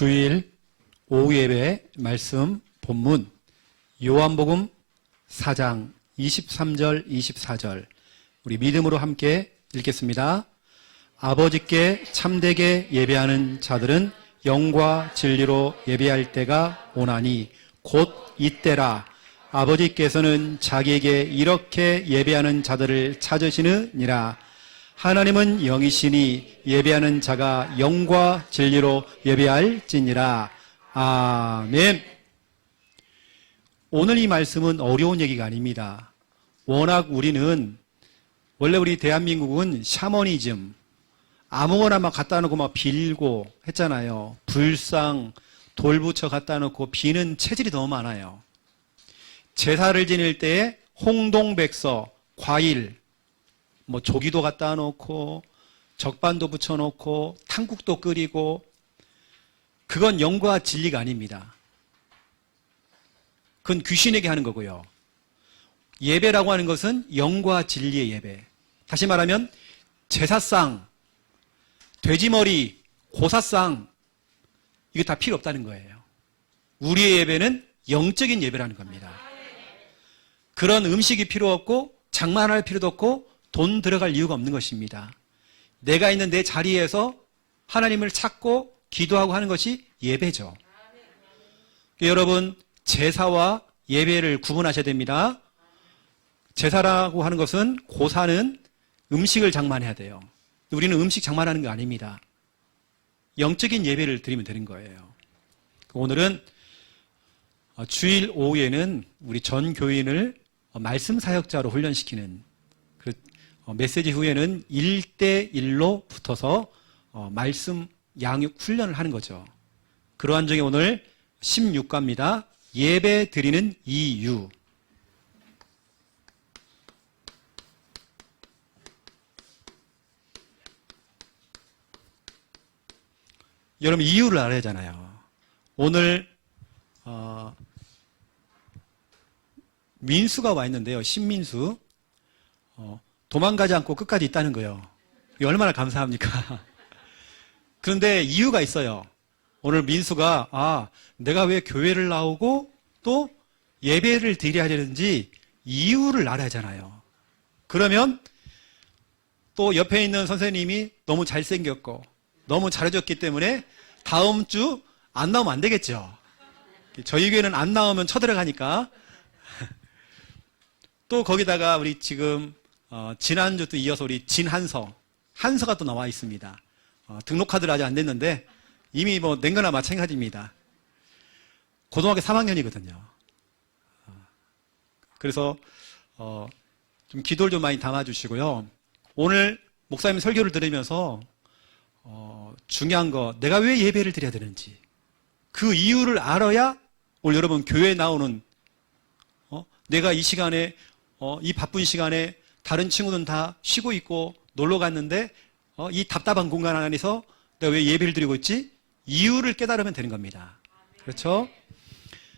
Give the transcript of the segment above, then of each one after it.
주일 오후 예배 말씀 본문 요한복음 4장 23절 24절 우리 믿음으로 함께 읽겠습니다. 아버지께 참되게 예배하는 자들은 영과 진리로 예배할 때가 오나니 곧 이때라. 아버지께서는 자기에게 이렇게 예배하는 자들을 찾으시느니라. 하나님은 영이시니 예배하는 자가 영과 진리로 예배할지니라. 아멘. 오늘 이 말씀은 어려운 얘기가 아닙니다. 워낙 원래 우리 대한민국은 샤머니즘, 아무거나 막 갖다 놓고 막 빌고 했잖아요. 불상, 돌부처 갖다 놓고 비는 체질이 너무 많아요. 제사를 지낼 때에 홍동백서, 과일, 조기도 갖다 놓고 적반도 붙여놓고 탕국도 끓이고, 그건 영과 진리가 아닙니다. 그건 귀신에게 하는 거고요. 예배라고 하는 것은 영과 진리의 예배. 다시 말하면 제사상, 돼지머리, 고사상, 이거 다 필요 없다는 거예요. 우리의 예배는 영적인 예배라는 겁니다. 그런 음식이 필요 없고 장만할 필요도 없고 돈 들어갈 이유가 없는 것입니다. 내가 있는 내 자리에서 하나님을 찾고 기도하고 하는 것이 예배죠. 여러분, 제사와 예배를 구분하셔야 됩니다. 제사라고 하는 것은, 고사는 음식을 장만해야 돼요. 우리는 음식 장만하는 거 아닙니다. 영적인 예배를 드리면 되는 거예요. 오늘은 주일 오후에는 우리 전 교인을 말씀 사역자로 훈련시키는, 메시지 후에는 1대1로 붙어서 말씀 양육 훈련을 하는 거죠. 그러한 중에 오늘 16과입니다. 예배 드리는 이유. 여러분, 이유를 알아야 하잖아요. 오늘 민수가 와 있는데요. 신민수. 도망가지 않고 끝까지 있다는 거예요. 이게 얼마나 감사합니까? 그런데 이유가 있어요. 오늘 민수가 내가 왜 교회를 나오고 또 예배를 드려야 되는지 이유를 알아야 하잖아요. 그러면 또 옆에 있는 선생님이 너무 잘생겼고 너무 잘해줬기 때문에 다음 주 안 나오면 안 되겠죠. 저희 교회는 안 나오면 쳐들어가니까. 또 거기다가 우리 지금 지난주도 이어서 우리 한서가 또 나와 있습니다. 등록카드를 아직 안 냈는데 이미 낸 거나 마찬가지입니다. 고등학교 3학년이거든요. 그래서 좀 기도를 좀 많이 담아주시고요. 오늘 목사님 설교를 들으면서 중요한 거, 내가 왜 예배를 드려야 되는지 그 이유를 알아야 오늘 여러분 교회에 나오는, 내가 이 시간에 이 바쁜 시간에 다른 친구는 다 쉬고 있고 놀러 갔는데 이 답답한 공간 안에서 내가 왜 예배를 드리고 있지? 이유를 깨달으면 되는 겁니다. 그렇죠?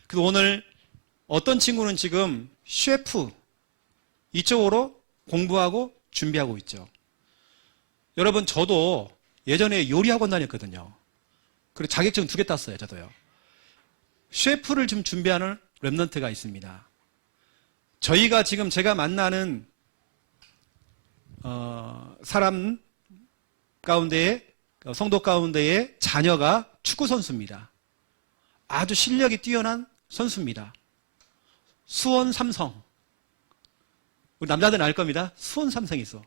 그래서 오늘 어떤 친구는 지금 셰프 이쪽으로 공부하고 준비하고 있죠. 여러분, 저도 예전에 요리학원 다녔거든요. 그리고 자격증 2개 땄어요. 저도요. 셰프를 좀 준비하는 랩런트가 있습니다. 저희가 지금 제가 만나는 사람 가운데에, 성도 가운데에 자녀가 축구 선수입니다. 아주 실력이 뛰어난 선수입니다. 수원 삼성. 우리 남자들은 알 겁니다. 수원 삼성이 있어.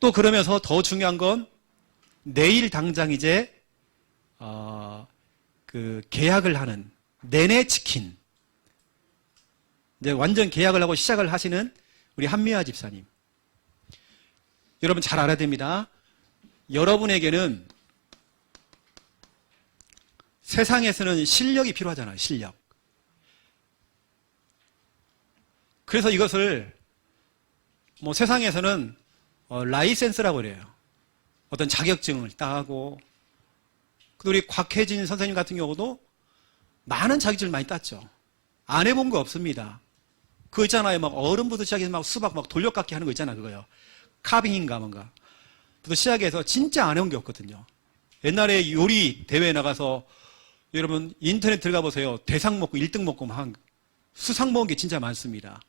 또 그러면서 더 중요한 건 내일 당장 이제 계약을 하는 네네치킨, 이제 완전 계약을 하고 시작을 하시는 우리 한미화 집사님. 여러분 잘 알아야 됩니다. 여러분에게는 세상에서는 실력이 필요하잖아요. 실력. 그래서 이것을 세상에서는 라이센스라고 그래요. 어떤 자격증을 따고. 우리 곽혜진 선생님 같은 경우도 많은 자격증을 많이 땄죠. 안 해본 거 없습니다. 그거 있잖아요. 막 얼음부터 시작해서 막 수박 막 돌려깎기 하는 거 있잖아요. 그거요. 카빙인가 뭔가. 시작해서 진짜 안 해온 게 없거든요. 옛날에 요리 대회에 나가서 여러분 인터넷 들어가 보세요. 대상 먹고 1등 먹고 막 수상 먹은 게 진짜 많습니다.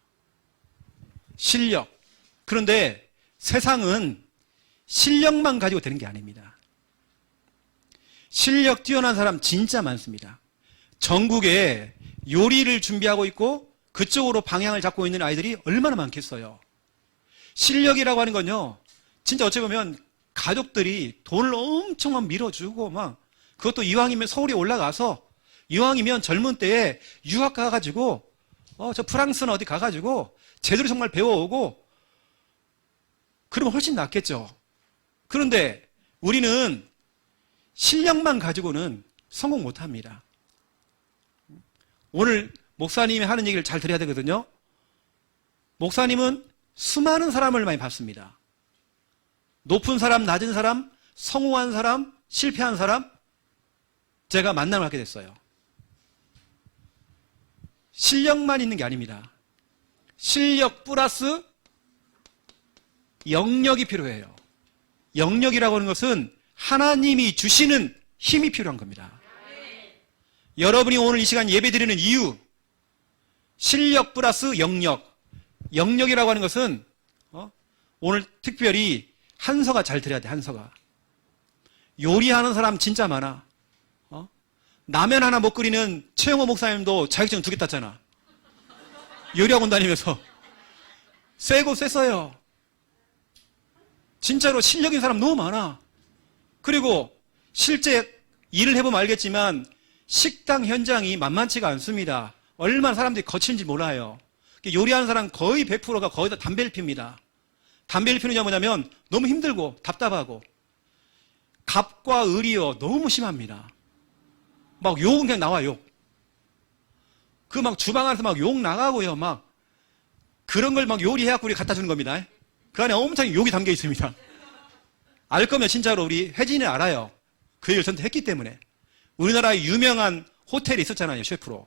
실력. 그런데 세상은 실력만 가지고 되는 게 아닙니다. 실력 뛰어난 사람 진짜 많습니다. 전국에 요리를 준비하고 있고 그쪽으로 방향을 잡고 있는 아이들이 얼마나 많겠어요. 실력이라고 하는 건요, 진짜 어찌 보면 가족들이 돈을 엄청 막 밀어주고 막, 그것도 이왕이면 서울에 올라가서, 이왕이면 젊은 때에 유학 가가지고, 저 프랑스는 어디 가가지고 제대로 정말 배워오고, 그러면 훨씬 낫겠죠. 그런데 우리는 실력만 가지고는 성공 못 합니다. 오늘 목사님이 하는 얘기를 잘 들어야 되거든요. 목사님은 수많은 사람을 많이 봤습니다. 높은 사람, 낮은 사람, 성공한 사람, 실패한 사람, 제가 만남을 하게 됐어요. 실력만 있는 게 아닙니다. 실력 플러스 영역이 필요해요. 영역이라고 하는 것은 하나님이 주시는 힘이 필요한 겁니다. 여러분이 오늘 이 시간 예배 드리는 이유, 실력 플러스 영역. 영역이라고 하는 것은 오늘 특별히 한서가 잘 들어야 돼. 한서가 요리하는 사람 진짜 많아. 라면 하나 못 끓이는 최영호 목사님도 자격증 2개 땄잖아. 요리학원 다니면서 세고 셌어요. 진짜로 실력 있는 사람 너무 많아. 그리고 실제 일을 해보면 알겠지만 식당 현장이 만만치가 않습니다. 얼마나 사람들이 거칠은지 몰라요. 요리하는 사람 거의 100%가 거의 다 담배를 핍니다. 담배를 피우는 게 뭐냐면 너무 힘들고 답답하고, 갑과 을이요 너무 심합니다. 막 욕은 그냥 나와요. 그 막 주방 안에서 막 욕 나가고요. 막 그런 걸 막 요리해갖고 우리 갖다 주는 겁니다. 그 안에 엄청 욕이 담겨 있습니다. 알 거면 진짜로 우리 혜진이 알아요. 그 얘기를 전부 했기 때문에. 우리나라에 유명한 호텔이 있었잖아요. 셰프로.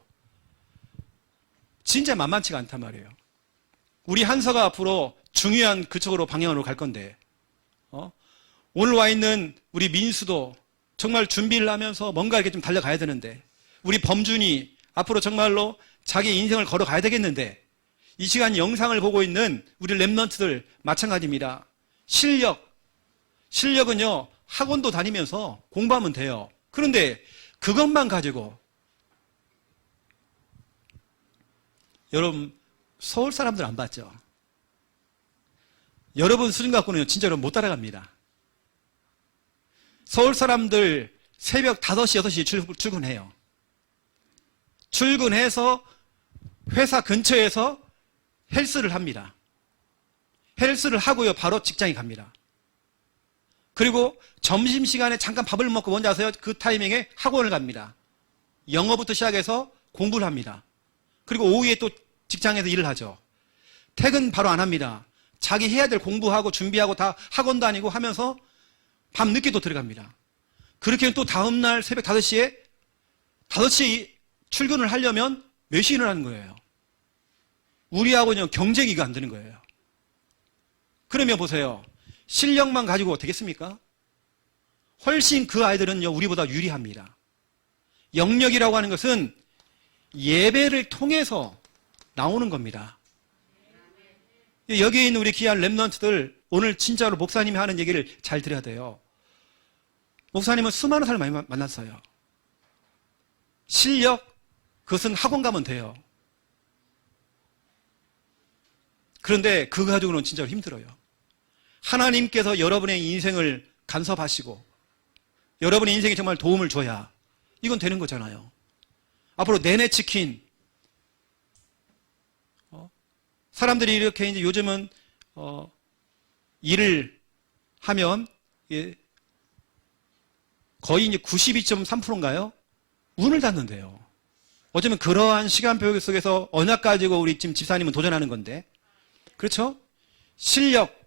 진짜 만만치가 않단 말이에요. 우리 한서가 앞으로 중요한 그쪽으로 방향으로 갈 건데, 오늘 와 있는 우리 민수도 정말 준비를 하면서 뭔가 이렇게 좀 달려가야 되는데, 우리 범준이 앞으로 정말로 자기 인생을 걸어가야 되겠는데, 이 시간 영상을 보고 있는 우리 랩런트들 마찬가지입니다. 실력은요 학원도 다니면서 공부하면 돼요. 그런데 그것만 가지고, 여러분 서울 사람들 안 봤죠? 여러분 수준 갖고는 진짜로 못 따라갑니다. 서울 사람들 새벽 5시, 6시에 출근해요. 출근해서 회사 근처에서 헬스를 합니다. 헬스를 하고요 바로 직장에 갑니다. 그리고 점심시간에 잠깐 밥을 먹고 뭔지 아세요? 그 타이밍에 학원을 갑니다. 영어부터 시작해서 공부를 합니다. 그리고 오후에 또 직장에서 일을 하죠. 퇴근 바로 안 합니다. 자기 해야 될 공부하고 준비하고 다 학원 다니고 하면서 밤 늦게 또 들어갑니다. 그렇게 또 다음날 새벽 5시에 출근을 하려면 몇 시에 일어나는 거예요? 우리하고는 경쟁이가 안 되는 거예요. 그러면 보세요. 실력만 가지고 되겠습니까? 훨씬 그 아이들은요 우리보다 유리합니다. 영역이라고 하는 것은 예배를 통해서 나오는 겁니다. 여기 있는 우리 귀한 랩런트들, 오늘 진짜로 목사님이 하는 얘기를 잘 들어야 돼요. 목사님은 수많은 사람을 많이 만났어요. 실력, 그것은 학원 가면 돼요. 그런데 그거 가지고는 진짜로 힘들어요. 하나님께서 여러분의 인생을 간섭하시고 여러분의 인생에 정말 도움을 줘야 이건 되는 거잖아요. 앞으로 내내 치킨, 사람들이 이렇게 이제 요즘은 일을 하면 거의 이제 92.3%인가요? 운을 닫는데요. 어쩌면 그러한 시간표 속에서 언약 가지고 우리 지금 집사님은 도전하는 건데, 그렇죠? 실력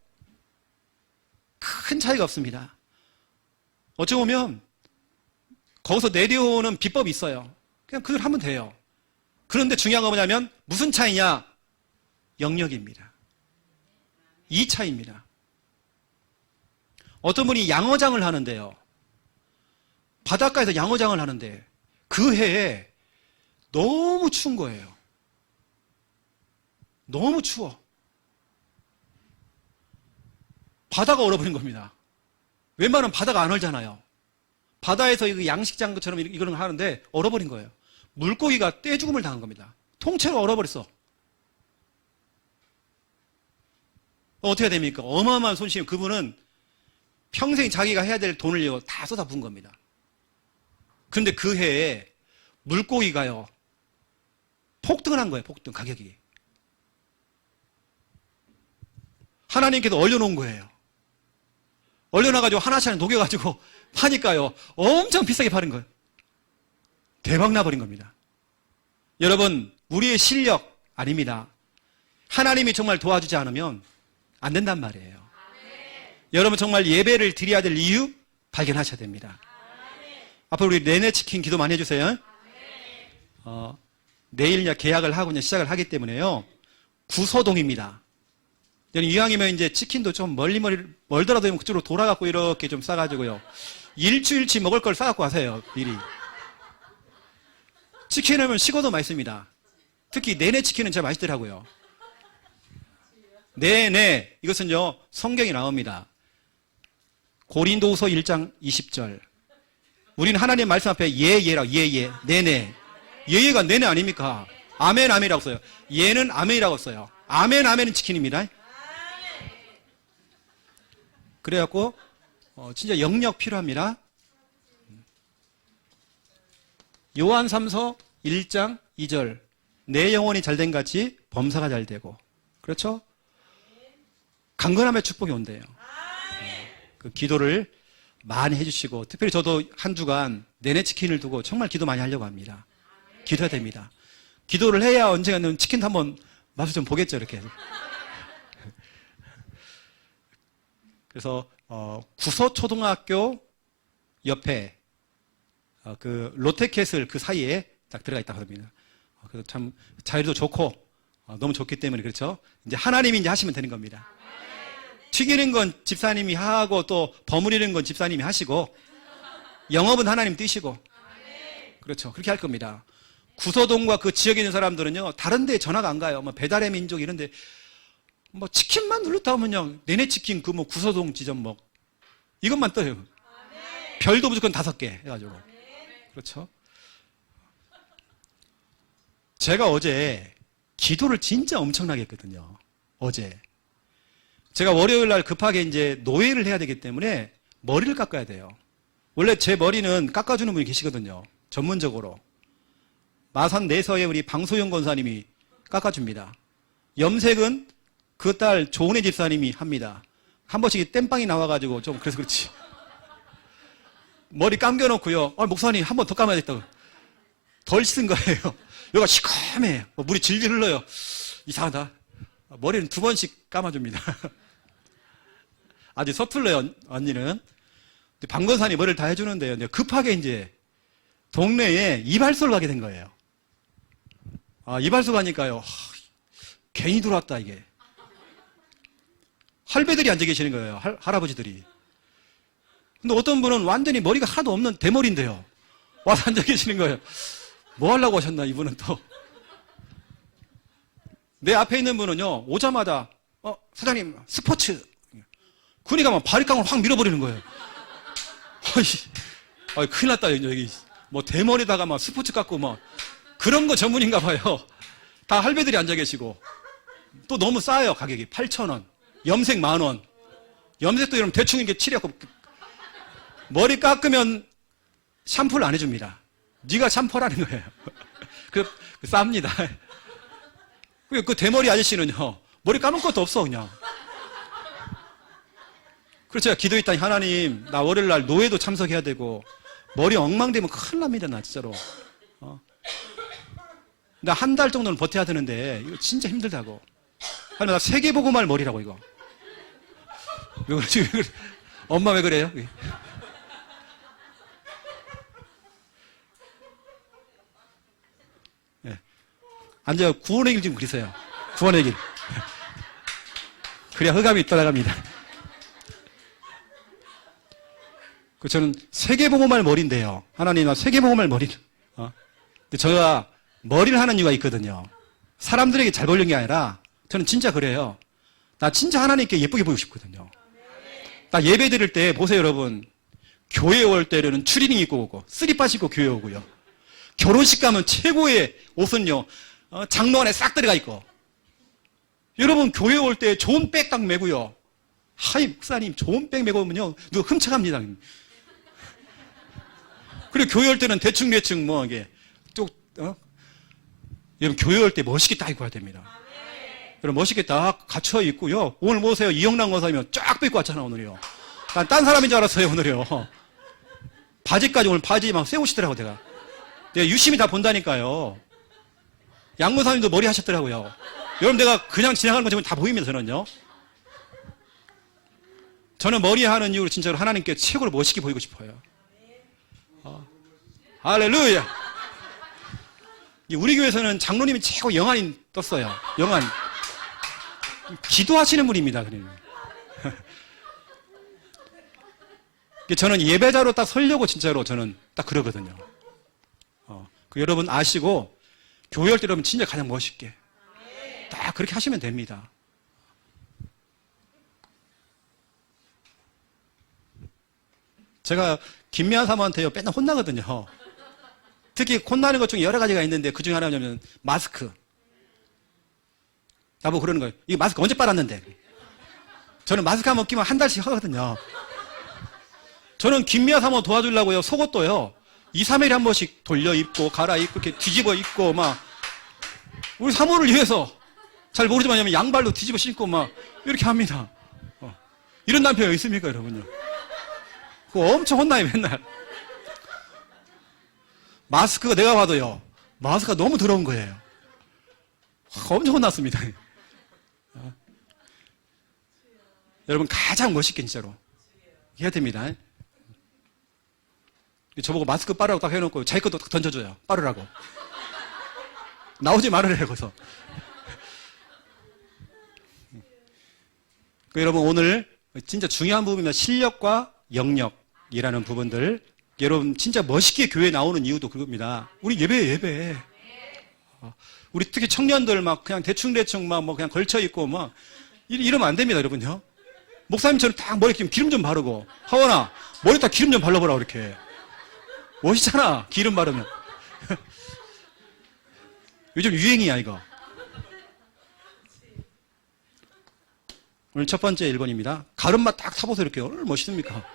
큰 차이가 없습니다. 어찌 보면 거기서 내려오는 비법이 있어요. 그냥 그걸 하면 돼요. 그런데 중요한 건 뭐냐면 무슨 차이냐? 영역입니다. 이 차이입니다. 어떤 분이 양어장을 하는데요. 바닷가에서 양어장을 하는데 그 해에 너무 추운 거예요. 너무 추워. 바다가 얼어버린 겁니다. 웬만하면 바다가 안 얼잖아요. 바다에서 이거 양식장 것처럼 이거는 하는데 얼어버린 거예요. 물고기가 떼죽음을 당한 겁니다. 통째로 얼어버렸어. 어떻게 됩니까? 어마어마한 손실이에요. 그분은 평생 자기가 해야 될 돈을 다 쏟아부은 겁니다. 그런데 그 해에 물고기가요, 폭등을 한 거예요. 폭등, 가격이. 하나님께서 얼려놓은 거예요. 얼려놔가지고 하나씩 하나 녹여가지고 파니까요, 엄청 비싸게 파는 거예요. 대박 나버린 겁니다. 여러분, 우리의 실력 아닙니다. 하나님이 정말 도와주지 않으면 안 된단 말이에요. 여러분 정말 예배를 드려야 될 이유 발견하셔야 됩니다. 앞으로 우리 내내치킨 기도 많이 해주세요. 내일 이제 계약을 하고 이제 시작을 하기 때문에요. 구서동입니다. 이왕이면 이제 치킨도 좀 멀더라도 그쪽으로 돌아가고 이렇게 좀 싸가지고요. 일주일치 먹을 걸 싸갖고 가세요, 미리. 치킨은 식어도 맛있습니다. 특히 내내치킨은 진짜 맛있더라고요. 내내, 이것은요, 성경이 나옵니다. 고린도후서 1장 20절. 우리는 하나님 말씀 앞에 예라고, 내내. 예가 내내 아닙니까? 아멘, 아멘이라고 써요. 예는 아멘이라고 써요. 아멘, 아멘은 치킨입니다. 그래갖고, 진짜 영역 필요합니다. 요한 3서 1장 2절. 내 영혼이 잘된 같이 범사가 잘 되고. 그렇죠? 강건함의 축복이 온대요. 그 기도를 많이 해주시고, 특별히 저도 한 주간 내내 치킨을 두고 정말 기도 많이 하려고 합니다. 기도해야 됩니다. 기도를 해야 언젠가는 치킨도 한번 맛을 좀 보겠죠, 이렇게. 그래서 구서초등학교 옆에 그 롯데캐슬 그 사이에 딱 들어가 있다고 합니다. 그래서 참 자리도 좋고 너무 좋기 때문에 그렇죠. 이제 하나님이 이제 하시면 되는 겁니다. 튀기는 건 집사님이 하고 또 버무리는 건 집사님이 하시고 영업은 하나님 뛰시고 그렇죠. 그렇게 할 겁니다. 구서동과 그 지역에 있는 사람들은요, 다른 데 전화가 안 가요. 뭐 배달의 민족 이런 데 뭐 치킨만 눌렀다 하면요, 내내 치킨 그 뭐 구서동 지점 뭐 이것만 떠요. 별도 무조건 5개 해가지고. 그렇죠. 제가 어제 기도를 진짜 엄청나게 했거든요. 어제. 제가 월요일 날 급하게 이제 노예를 해야 되기 때문에 머리를 깎아야 돼요. 원래 제 머리는 깎아주는 분이 계시거든요. 전문적으로. 마산 내서에 우리 방소영 권사님이 깎아줍니다. 염색은 그 딸 조은혜 집사님이 합니다. 한 번씩 땜빵이 나와가지고 좀 그래서 그렇지. 머리 감겨놓고요. 목사님 한 번 더 감아야겠다고. 덜 씻은 거예요. 여기가 시커매. 물이 질질 흘러요. 이상하다. 머리는 2번씩 감아줍니다. 아주 서툴러요, 언니는. 방 권사님 머리를 다 해주는데요. 이제 급하게 이제 동네에 이발소를 가게 된 거예요. 이발소 가니까요. 괜히 들어왔다, 이게. 할배들이 앉아 계시는 거예요. 할아버지들이. 근데 어떤 분은 완전히 머리가 하나도 없는 대머리인데요. 와서 앉아 계시는 거예요. 뭐 하려고 오셨나, 이분은 또. 내 앞에 있는 분은요, 오자마자, 사장님, 스포츠. 그러니까 막 바리깡을 확 밀어버리는 거예요. 큰일 났다, 여기. 뭐 대머리다가 막 스포츠 깎고 막. 그런 거 전문인가 봐요. 다 할배들이 앉아 계시고. 또 너무 싸요, 가격이. 8,000원. 염색 10,000원. 염색도 이러면 대충 이렇게 칠해갖고. 머리 깎으면 샴푸를 안 해줍니다. 네가 샴푸라는 거예요. 쌉니다. 그 대머리 아저씨는요, 머리 감을 것도 없어, 그냥. 그래서 제가 기도했더니, 하나님, 나 월요일 날 노예도 참석해야 되고, 머리 엉망되면 큰일 납니다, 나 진짜로. 나 한 달 정도는 버텨야 되는데, 이거 진짜 힘들다고. 하나님, 나 세계보고말 머리라고, 이거. 왜 그러지? 엄마 왜 그래요? 네. 앉아요. 구원의 길 좀 그리세요. 구원의 길. 그래야 흑암이 떠나갑니다. 저는 세계복음할 머리인데요. 하나님, 세계복음할 머리. 근데 제가 머리를 하는 이유가 있거든요. 사람들에게 잘 보이는 게 아니라 저는 진짜 그래요. 나 진짜 하나님께 예쁘게 보이고 싶거든요. 나 예배 드릴 때 보세요, 여러분. 교회 올 때는 추리닝 입고 오고 쓰리빠 신고 교회 오고요. 결혼식 가면 최고의 옷은요, 장로 안에 싹 들어가 있고. 여러분, 교회 올 때 좋은 백 딱 메고요. 하이, 목사님, 좋은 백 메고 오면요, 누가 훔쳐갑니다. 그리고 교회 올 때는 대충 이게, 여러분, 교회 올 때 멋있게 딱 입고 와야 됩니다. 여러분, 멋있게 딱 갖춰 입고요. 오늘 보세요. 이영란 권사님은 쫙 뺏고 왔잖아, 오늘요. 난 딴 사람인 줄 알았어요, 오늘요. 바지까지, 오늘 바지 막 세우시더라고, 내가 유심히 다 본다니까요. 양 권사님도 머리 하셨더라고요. 여러분, 내가 그냥 지나가는 거 지금 다 보입니다, 저는요. 저는 머리 하는 이유로 진짜로 하나님께 최고로 멋있게 보이고 싶어요. 할렐루야. 우리 교회에서는 장로님이 최고 영안이 떴어요. 영안. 기도하시는 분입니다. 저는 예배자로 딱 서려고 진짜로 저는 딱 그러거든요. 여러분 아시고 교회 할 때 여러분 진짜 가장 멋있게 딱 그렇게 하시면 됩니다. 제가 김미아 사모한테요 맨날 혼나거든요. 특히 혼나는 것 중에 여러 가지가 있는데 그 중에 하나는 마스크. 나보고 그러는 거예요. 이 마스크 언제 빨았는데? 저는 마스크 한번 끼면 한 달씩 하거든요. 저는 김미아 사모 도와주려고요. 속옷도요. 2, 3일에 한 번씩 돌려 입고 갈아입고 이렇게 뒤집어 입고 막 우리 사모를 위해서 잘 모르지만 양발로 뒤집어 신고 막 이렇게 합니다. 이런 남편이 어디 있습니까, 여러분요? 그거 엄청 혼나요, 맨날. 마스크가 내가 봐도요. 마스크가 너무 더러운 거예요. 엄청 혼났습니다. 여러분 가장 멋있게 진짜로 해야 됩니다. 저보고 마스크 빠르라고 딱 해놓고 자기 것도 던져줘요. 빠르라고. 나오지 말으래요, 거기서. 여러분 오늘 진짜 중요한 부분입니다. 실력과 영역이라는 부분들. 여러분 진짜 멋있게 교회에 나오는 이유도 그겁니다. 우리 예배. 우리 특히 청년들 막 그냥 대충 막 뭐 그냥 걸쳐 있고 막 이러면 안 됩니다, 여러분요. 목사님처럼 딱 머리 기름 좀 바르고 하원아 머리 딱 기름 좀 발라보라 이렇게. 멋있잖아, 기름 바르면. 요즘 유행이야, 이거. 오늘 첫 번째 1번입니다. 가름마 딱 타보세요, 이렇게. 얼마나 멋있습니까?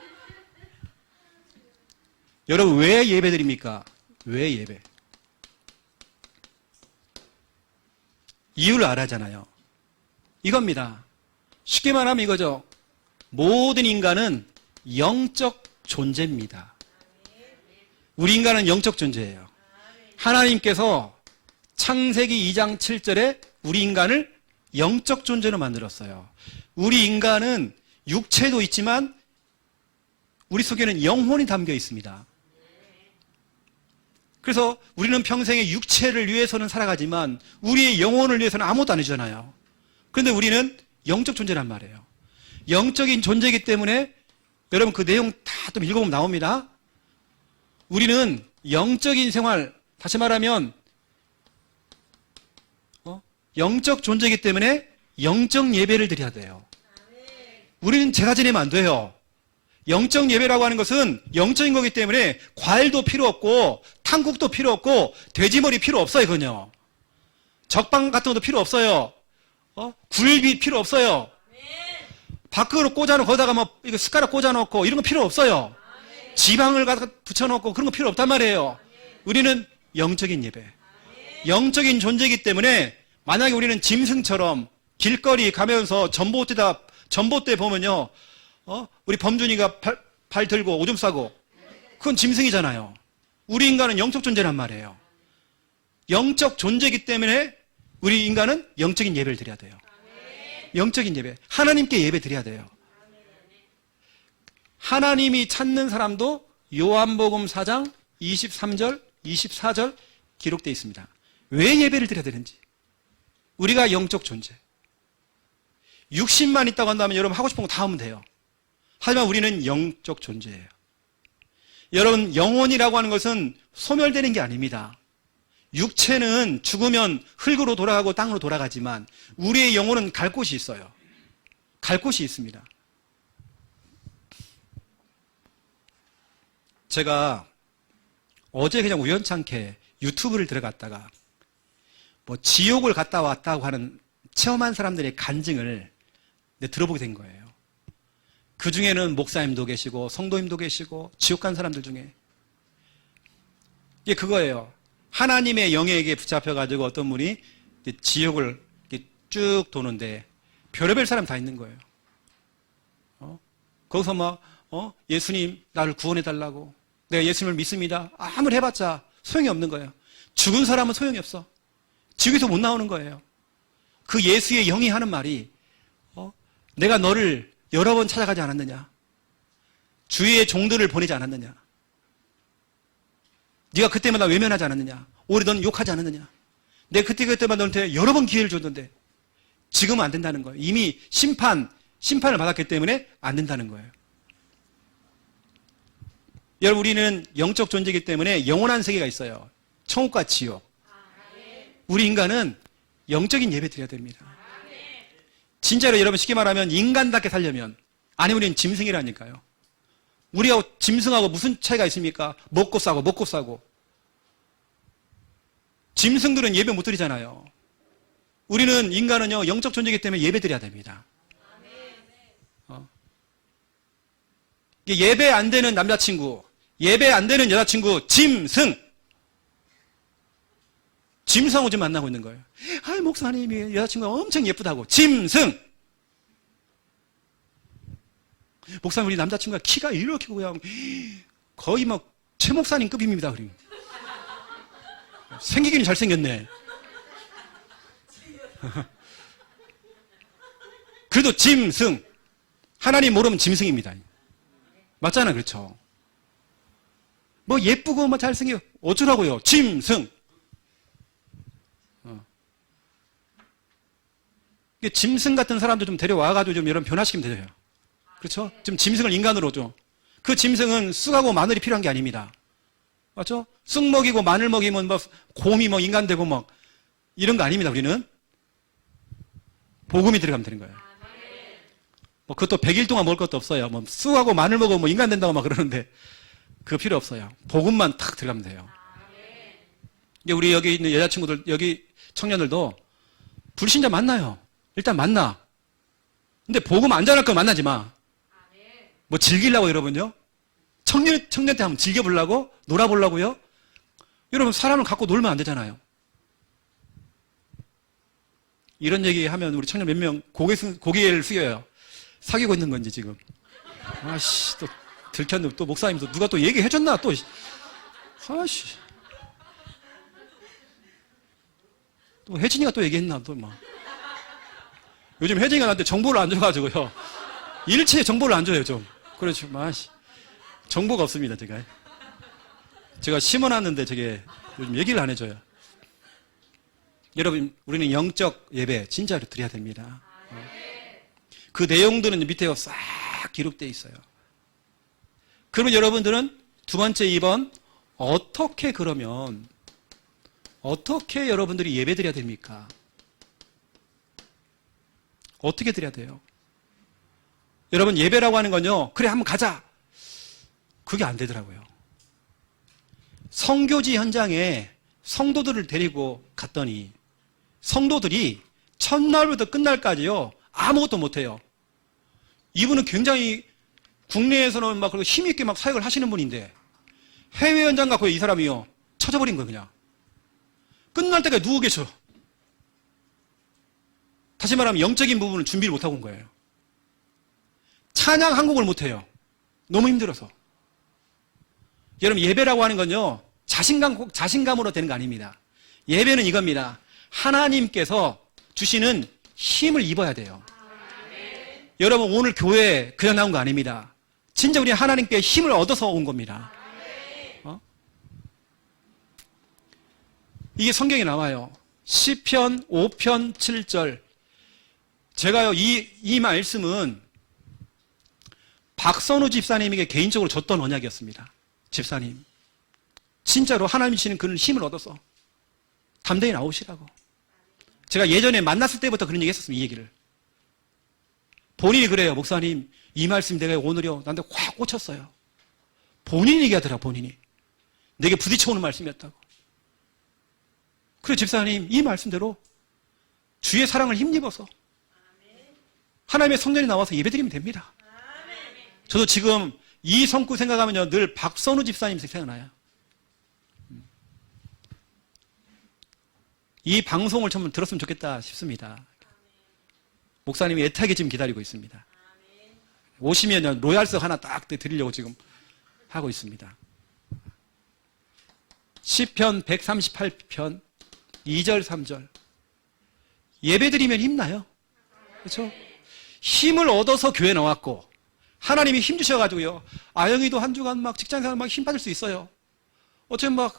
여러분, 왜 예배 드립니까? 왜 예배? 이유를 알아야잖아요. 이겁니다. 쉽게 말하면 이거죠. 모든 인간은 영적 존재입니다. 우리 인간은 영적 존재예요. 하나님께서 창세기 2장 7절에 우리 인간을 영적 존재로 만들었어요. 우리 인간은 육체도 있지만 우리 속에는 영혼이 담겨 있습니다. 그래서 우리는 평생에 육체를 위해서는 살아가지만 우리의 영혼을 위해서는 아무것도 안 해주잖아요. 그런데 우리는 영적 존재란 말이에요. 영적인 존재이기 때문에 여러분 그 내용 다 또 읽어보면 나옵니다. 우리는 영적인 생활, 다시 말하면 영적 존재이기 때문에 영적 예배를 드려야 돼요. 우리는 제사 지내면 안 돼요. 영적 예배라고 하는 것은 영적인 거기 때문에 과일도 필요 없고 탕국도 필요 없고 돼지머리 필요 없어요. 그건요. 적방 같은 것도 필요 없어요. 굴비 필요 없어요. 밖으로 꽂아놓고 거기다가 뭐 이거 숟가락 꽂아놓고 이런 거 필요 없어요. 지방을 갖다 붙여놓고 그런 거 필요 없단 말이에요. 우리는 영적인 예배, 영적인 존재이기 때문에 만약에 우리는 짐승처럼 길거리 가면서 전봇대 보면요, 우리 범준이가 발 들고 오줌 싸고 그건 짐승이잖아요. 우리 인간은 영적 존재란 말이에요. 영적 존재이기 때문에 우리 인간은 영적인 예배를 드려야 돼요. 영적인 예배, 하나님께 예배 드려야 돼요. 하나님이 찾는 사람도 요한복음 4장 23절, 24절 기록되어 있습니다. 왜 예배를 드려야 되는지. 우리가 영적 존재. 육신만 있다고 한다면 여러분 하고 싶은 거 다 하면 돼요. 하지만 우리는 영적 존재예요. 여러분, 영혼이라고 하는 것은 소멸되는 게 아닙니다. 육체는 죽으면 흙으로 돌아가고 땅으로 돌아가지만 우리의 영혼은 갈 곳이 있어요. 갈 곳이 있습니다. 제가 어제 그냥 우연찮게 유튜브를 들어갔다가 뭐 지옥을 갔다 왔다고 하는 체험한 사람들의 간증을 들어보게 된 거예요. 그 중에는 목사님도 계시고 성도님도 계시고 지옥 간 사람들 중에 이게 그거예요. 하나님의 영에게 붙잡혀가지고 어떤 분이 지옥을 쭉 도는데 별의별 사람 다 있는 거예요. 거기서 막 예수님 나를 구원해달라고, 내가 예수님을 믿습니다, 아무리 해봤자 소용이 없는 거예요. 죽은 사람은 소용이 없어. 지옥에서 못 나오는 거예요. 그 예수의 영이 하는 말이 내가 너를 여러 번 찾아가지 않았느냐, 주위의 종들을 보내지 않았느냐, 네가 그때마다 외면하지 않았느냐, 오히려 너는 욕하지 않았느냐, 내가 그때마다 너한테 여러 번 기회를 줬는데 지금은 안 된다는 거예요. 이미 심판을 받았기 때문에 안 된다는 거예요. 여러분, 우리는 영적 존재이기 때문에 영원한 세계가 있어요. 천국과 지옥. 우리 인간은 영적인 예배 드려야 됩니다. 진짜로 여러분, 쉽게 말하면 인간답게 살려면, 아니 우리는 짐승이라니까요. 우리하고 짐승하고 무슨 차이가 있습니까? 먹고 싸고. 짐승들은 예배 못 드리잖아요. 우리는 인간은요, 영적 존재이기 때문에 예배 드려야 됩니다. 예배 안 되는 남자친구, 예배 안 되는 여자친구, 짐승하고 지금 만나고 있는 거예요. 아이, 목사님이 여자친구가 엄청 예쁘다고. 짐승! 목사님, 우리 남자친구가 키가 이렇게 그냥 거의 막 최 목사님 급입니다. 그리고 생기기는 잘생겼네. 그래도 짐승. 하나님 모르면 짐승입니다. 맞잖아요. 그렇죠? 뭐 예쁘고 뭐 잘생겨 어쩌라고요? 짐승. 짐승 같은 사람도 좀 데려와가지고 좀 여러분 변화시키면 되죠. 그렇죠? 지금 짐승을 인간으로 좀. 그 짐승은 쑥하고 마늘이 필요한 게 아닙니다. 맞죠? 쑥 먹이고 마늘 먹이면 뭐 곰이 뭐 인간 되고 뭐 이런 거 아닙니다. 우리는 복음이 들어가면 되는 거예요. 뭐 그것도 100일 동안 먹을 것도 없어요. 뭐 쑥하고 마늘 먹으면 뭐 인간 된다고 막 그러는데 그거 필요 없어요. 복음만 탁 들어가면 돼요. 우리 여기 있는 여자친구들, 여기 청년들도 불신자 만나요. 일단 만나. 근데 복음 안 전할 거 만나지 마. 뭐 즐기려고 여러분요? 청년 때 한번 즐겨보려고? 놀아보려고요? 여러분, 사람을 갖고 놀면 안 되잖아요. 이런 얘기 하면 우리 청년 몇 명 고개를 숙여요. 사귀고 있는 건지 지금. 아씨, 또 들켰는데 또 목사님도 누가 또 얘기해줬나 또. 아씨. 또 혜진이가 또 얘기했나 또 막. 요즘 혜진이가 나한테 정보를 안 줘가지고요. 일체의 정보를 안 줘요 좀. 그렇죠. 아씨. 정보가 없습니다 제가 심어놨는데 저게 요즘 얘기를 안 해줘요. 여러분, 우리는 영적 예배 진짜로 드려야 됩니다. 그 내용들은 밑에 싹 기록되어 있어요. 그러면 여러분들은 두 번째 2번 어떻게 여러분들이 예배 드려야 됩니까? 어떻게 드려야 돼요? 여러분, 예배라고 하는 건요, 그래 한번 가자, 그게 안 되더라고요. 성교지 현장에 성도들을 데리고 갔더니 성도들이 첫날부터 끝날까지요 아무것도 못해요. 이분은 굉장히 국내에서는 막 힘있게 막 사역을 하시는 분인데 해외 현장 갖고 이 사람이요 쳐져버린 거예요. 그냥 끝날 때까지 누워 계셔. 다시 말하면 영적인 부분을 준비를 못하고 온 거예요. 찬양 한 곡을 못해요. 너무 힘들어서. 여러분, 예배라고 하는 건요 자신감으로 되는 거 아닙니다. 예배는 이겁니다. 하나님께서 주시는 힘을 입어야 돼요. 여러분, 오늘 교회 그냥 나온 거 아닙니다. 진짜 우리 하나님께 힘을 얻어서 온 겁니다. 이게 성경에 나와요. 시편 5편 7절. 제가요 이 말씀은 박선우 집사님에게 개인적으로 줬던 언약이었습니다. 집사님, 진짜로 하나님 주시는 그런 힘을 얻어서 담대히 나오시라고. 제가 예전에 만났을 때부터 그런 얘기 했었습니다. 이 얘기를. 본인이 그래요. 목사님, 이 말씀 내가 오늘요 나한테 확 꽂혔어요. 본인이 얘기하더라. 본인이 내게 부딪혀오는 말씀이었다고. 그래 집사님, 이 말씀대로 주의 사랑을 힘입어서 하나님의 성전이 나와서 예배드리면 됩니다. 저도 지금 이 성구 생각하면요 늘 박선우 집사님 생각나요. 이 방송을 좀 들었으면 좋겠다 싶습니다. 목사님이 애타게 지금 기다리고 있습니다. 오시면 로얄석 하나 딱 드리려고 지금 하고 있습니다. 시편 138편 2절 3절. 예배드리면 힘나요. 그렇죠? 힘을 얻어서 교회 나왔고 하나님이 힘 주셔가지고요. 아영이도 한 주간 막 직장생활 막 힘 받을 수 있어요. 어쩌면 막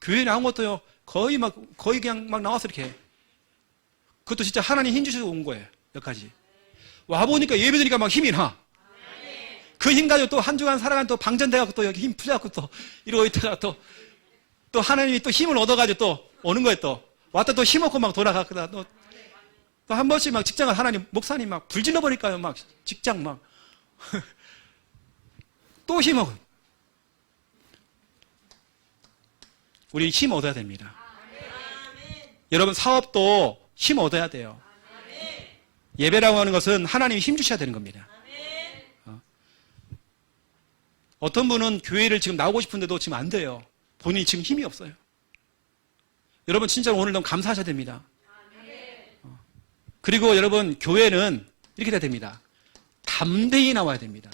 교회 나온 것도요. 거의 그냥 막 나와서 이렇게. 그것도 진짜 하나님 힘 주셔서 온 거예요. 여기까지. 와보니까 예배드리니까 막 힘이 나. 그 힘 가지고 또 한 주간 살아간 또 방전돼갖고 또 여기 힘 풀려갖고 또 이러고 있다가 또 하나님이 또 힘을 얻어가지고 또 오는 거예요 또. 왔다 또 힘없고 막 돌아갔거나 또 한 번씩 막 직장을 하나님, 목사님 막 불질러 버릴까요? 막 직장 막. 또 힘없고. 우리 힘 얻어야 됩니다. 여러분 사업도 힘 얻어야 돼요. 예배라고 하는 것은 하나님이 힘 주셔야 되는 겁니다. 어떤 분은 교회를 지금 나오고 싶은데도 지금 안 돼요. 본인이 지금 힘이 없어요. 여러분 진짜로 오늘 너무 감사하셔야 됩니다. 그리고 여러분 교회는 이렇게 돼야 됩니다. 담대히 나와야 됩니다.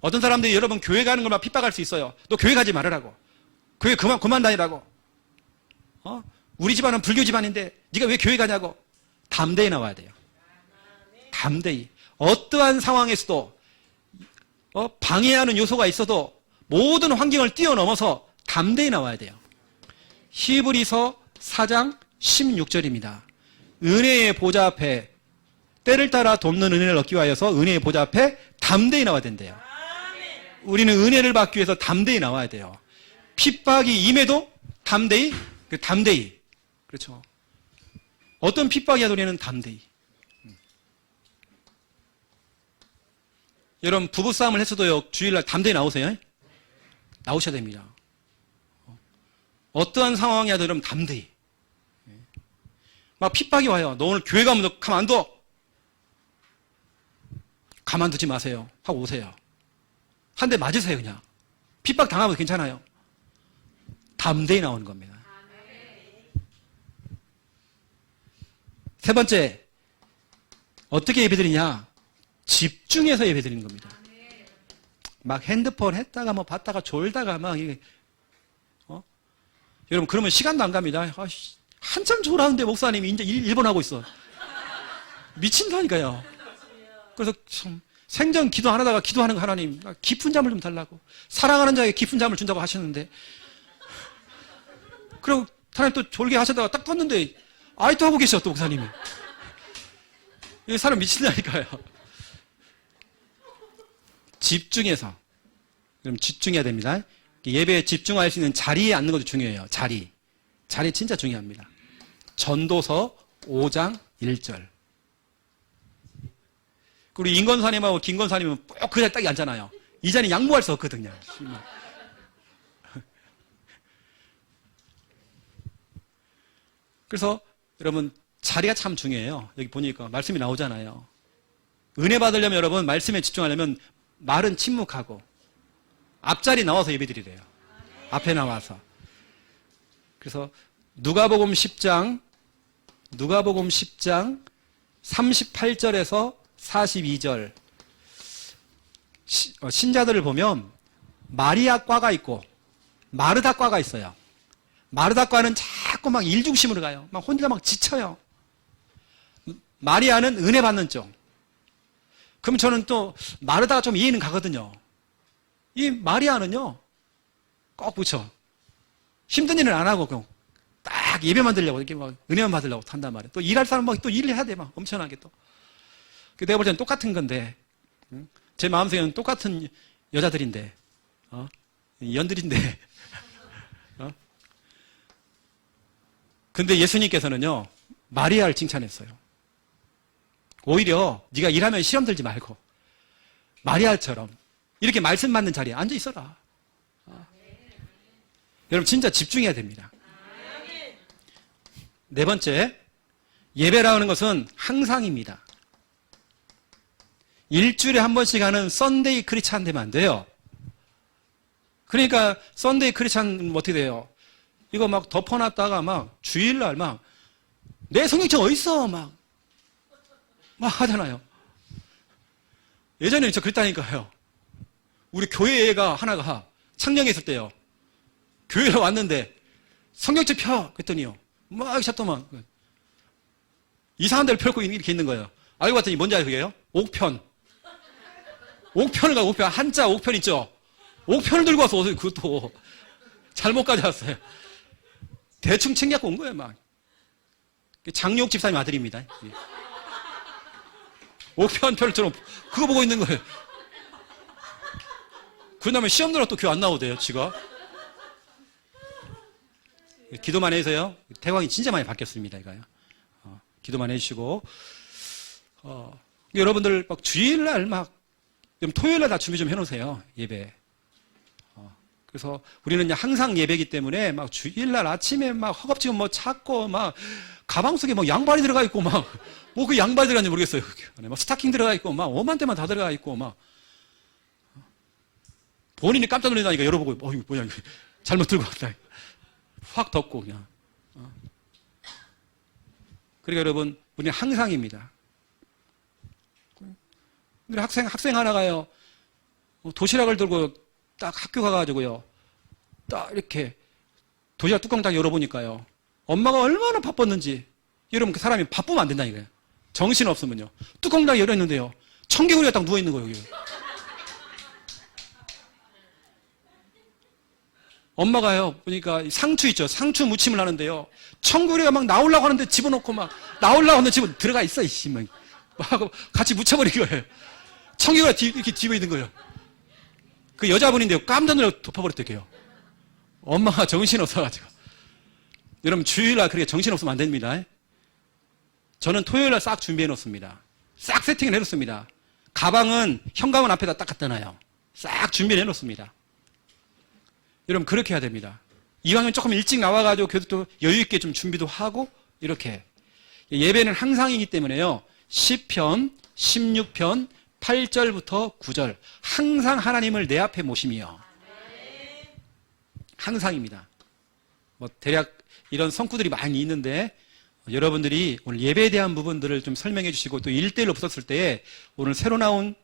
어떤 사람들이 여러분 교회 가는 걸만 핍박할 수 있어요. 너 교회 가지 말으라고. 교회 그만 다니라고. 우리 집안은 불교 집안인데 네가 왜 교회 가냐고. 담대히 나와야 돼요. 담대히. 어떠한 상황에서도 방해하는 요소가 있어도 모든 환경을 뛰어넘어서 담대히 나와야 돼요. 히브리서 4장 16절입니다. 은혜의 보좌 앞에 때를 따라 돕는 은혜를 얻기 위하여서 은혜의 보좌 앞에 담대히 나와야 된대요. 우리는 은혜를 받기 위해서 담대히 나와야 돼요. 핍박이 임해도 담대히. 그렇죠. 어떤 핍박이야 우리는 담대히. 여러분 부부싸움을 했어도요 주일날 담대히 나오세요. 나오셔야 됩니다. 어떠한 상황이라도 여러분 담대히. 막 핍박이 와요. 너 오늘 교회 가면 너 가만둬. 가만두지 마세요. 하고 오세요. 한 대 맞으세요 그냥. 핍박 당하면 괜찮아요. 담대히 나오는 겁니다. 세 번째, 어떻게 예배드리냐? 집중해서 예배드리는 겁니다. 막 핸드폰 했다가 뭐 봤다가 졸다가 막 이게 여러분 그러면 시간도 안 갑니다. 한참 졸았는데 목사님이 이제 1번 하고 있어. 미친다니까요. 그래서 참 생전 기도 안 하다가 기도하는 거 하나님 깊은 잠을 좀 달라고. 사랑하는 자에게 깊은 잠을 준다고 하셨는데 그리고 하나님 또 졸게 하시다가 딱 떴는데 아이도 하고 계셔 또 목사님이. 이 사람 미친다니까요. 집중해서. 그럼 집중해야 됩니다. 예배에 집중할 수 있는 자리에 앉는 것도 중요해요. 자리 진짜 중요합니다. 전도서 5장 1절. 그리고 인건사님하고 김건사님은 꼭 그 자리에 딱 앉잖아요. 이 자리는 양보할 수 없거든요. 그래서 여러분 자리가 참 중요해요. 여기 보니까 말씀이 나오잖아요. 은혜 받으려면 여러분 말씀에 집중하려면 말은 침묵하고 앞자리 나와서 예배드리래요. 앞에 나와서. 그래서 누가복음 10장 38절에서 42절 신자들을 보면 마리아과가 있고 마르다과가 있어요. 마르다과는 자꾸 막 일중심으로 가요. 막 혼자 막 지쳐요. 마리아는 은혜 받는 쪽. 그럼 저는 또 마르다가 좀 이해는 가거든요. 이 마리아는요 꼭 붙여. 힘든 일은 안 하고 그냥 딱 예배만 드리려고 이렇게 막 은혜만 받으려고 한단 말이에요. 또 일할 사람 막 또 일을 해야 돼 막 엄청나게 또. 내가 볼 때는 똑같은 건데 제 마음속에는 똑같은 여자들인데 연들인데. 근데 예수님께서는요, 마리아를 칭찬했어요. 오히려 네가 일하면 시험 들지 말고 마리아처럼 이렇게 말씀 맞는 자리에 앉아 있어라. 여러분 진짜 집중해야 됩니다. 네 번째, 예배라는 것은 항상입니다. 일주일에 한 번씩 하는 썬데이 크리스찬 되면 안 돼요. 그러니까 썬데이 크리스찬 어떻게 돼요? 이거 막 덮어놨다가 막 주일날 막 내 성경책 어딨어 막 하잖아요. 예전에 저 그랬다니까요. 우리 교회가 하나가 창녕에 있을 때요. 교회에 왔는데 성경책 펴 그랬더니요. 막 샷도만 이상한 데를 펴고 이렇게 있는 거예요. 알고 봤더니 뭔지 알아요 그게요? 옥편. 옥편을 가고 옥편 한자 옥편 있죠. 옥편을 들고 와서 그것도 잘못 가져왔어요. 대충 챙겨갖고 온 거예요 막. 장육 집사님 아들입니다. 옥편편처럼 그거 보고 있는 거예요. 그러면 시험 들어 또 교회 안 나오대요 지가. 기도만 해서요. 태광이 진짜 많이 바뀌었습니다 이거요. 기도만 해주시고 여러분들 막 주일날 막 토요일날 다 준비 좀 해놓으세요 예배. 그래서 우리는 항상 예배이기 때문에 막 주일날 아침에 막 허겁지겁 뭐 찾고 막 가방 속에 뭐 양발이 들어가 있고 막 뭐 그 양발이 들어간지 모르겠어요. 막 스타킹 들어가 있고 막 오만대만 다 들어가 있고 막 본인이 깜짝 놀라니까 열어보고 이거 뭐야 잘못 들고 왔다. 확 덮고 그냥. 그러니까 여러분 우리는 항상입니다. 우리 학생 하나가요 도시락을 들고 딱 학교 가가지고요 딱 이렇게 도시락 뚜껑 딱 열어보니까요 엄마가 얼마나 바빴는지. 여러분 그 사람이 바쁘면 안 된다니까요. 정신 없으면요 뚜껑 딱 열었는데요 청개구리가 딱 누워있는 거예요 여기. 엄마가요 보니까 상추 있죠 상추 무침을 하는데요 청개구리가 막 나오려고 하는데 집어넣고 막 나오려고 하는데 집어 들어가 있어 이씨 막 하고 같이 묻혀버린 거예요. 청개구리가 이렇게 집어 있는 거예요. 그 여자분인데요 깜짝 놀라 덮어버렸대요. 엄마가 정신 없어가지고. 여러분 주일날 그렇게 정신 없으면 안 됩니다. 저는 토요일날 싹 준비해 놓습니다. 싹 세팅을 해 놓습니다. 가방은 현관문 앞에다 딱 갖다 놔요. 싹 준비해 놓습니다. 여러분 그렇게 해야 됩니다. 이왕이면 조금 일찍 나와가지고 그래도 또 여유 있게 좀 준비도 하고 이렇게. 예배는 항상이기 때문에요. 시편 16편 8절부터 9절 항상 하나님을 내 앞에 모심이요. 항상입니다. 뭐 대략 이런 성구들이 많이 있는데 여러분들이 오늘 예배에 대한 부분들을 좀 설명해 주시고 또 1대1로 붙었을 때 오늘 새로 나온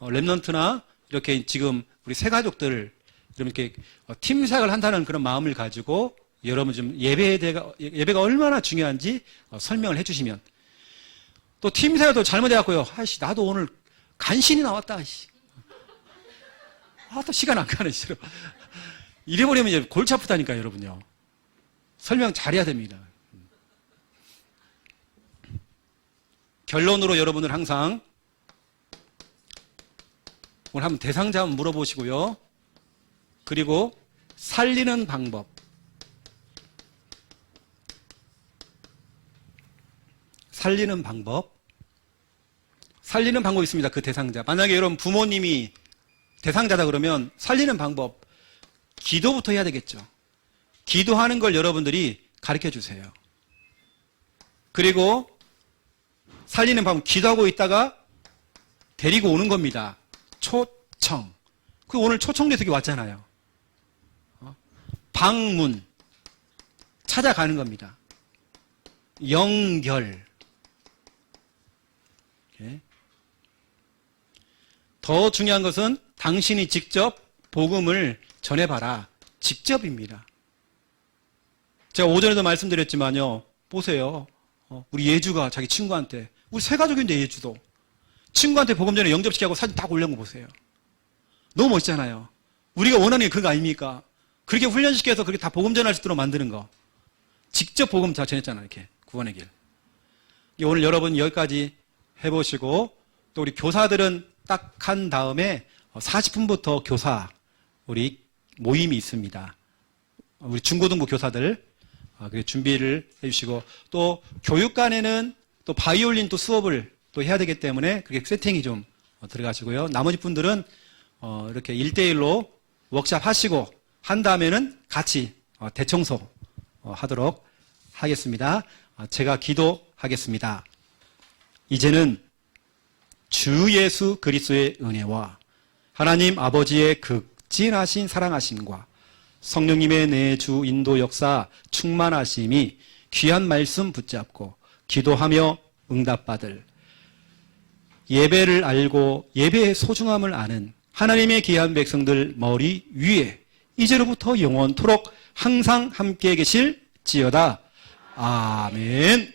랩넌트나 이렇게 지금 우리 새 가족들 이렇게 팀사역을 한다는 그런 마음을 가지고 여러분 좀 예배가 얼마나 중요한지 설명을 해 주시면 또 팀사역도 잘못해갖고요. 아이씨 나도 오늘 간신히 나왔다. 또 시간 안 가네 싫어. 이래버리면 이제 골치 아프다니까요 여러분요. 설명 잘해야 됩니다. 결론으로 여러분들 항상 오늘 한번 대상자 한번 물어보시고요. 그리고 살리는 방법. 살리는 방법이 있습니다. 그 대상자. 만약에 여러분 부모님이 대상자다 그러면 살리는 방법. 기도부터 해야 되겠죠. 기도하는 걸 여러분들이 가르쳐 주세요. 그리고 살리는 방법, 기도하고 있다가 데리고 오는 겁니다. 초청. 그 오늘 초청대석이 왔잖아요. 방문. 찾아가는 겁니다. 연결. 더 중요한 것은 당신이 직접 복음을 전해봐라. 직접입니다. 제가 오전에도 말씀드렸지만요. 보세요. 우리 예주가 자기 친구한테 우리 세 가족인데 예주도 친구한테 복음 전에 영접시키고 사진 딱 올려놓은 거 보세요. 너무 멋있잖아요. 우리가 원하는 게 그거 아닙니까? 그렇게 훈련시켜서 그렇게 다 복음 전할 수 있도록 만드는 거. 직접 복음 다 전했잖아요. 이렇게 구원의 길. 오늘 여러분 여기까지 해보시고 또 우리 교사들은 딱 한 다음에 40분부터 교사 우리 모임이 있습니다. 우리 중고등부 교사들 준비를 해주시고, 또 교육관에는 또 바이올린 또 수업을 또 해야 되기 때문에 그렇게 세팅이 좀 들어가시고요. 나머지 분들은 이렇게 1대1로 워크샵 하시고 한 다음에는 같이 대청소 하도록 하겠습니다. 제가 기도하겠습니다. 이제는 주 예수 그리스도의 은혜와 하나님 아버지의 극진하신 사랑하심과 성령님의 내주 인도 역사 충만하심이 귀한 말씀 붙잡고 기도하며 응답받을 예배를 알고 예배의 소중함을 아는 하나님의 귀한 백성들 머리 위에 이제로부터 영원토록 항상 함께 계실지어다. 아멘.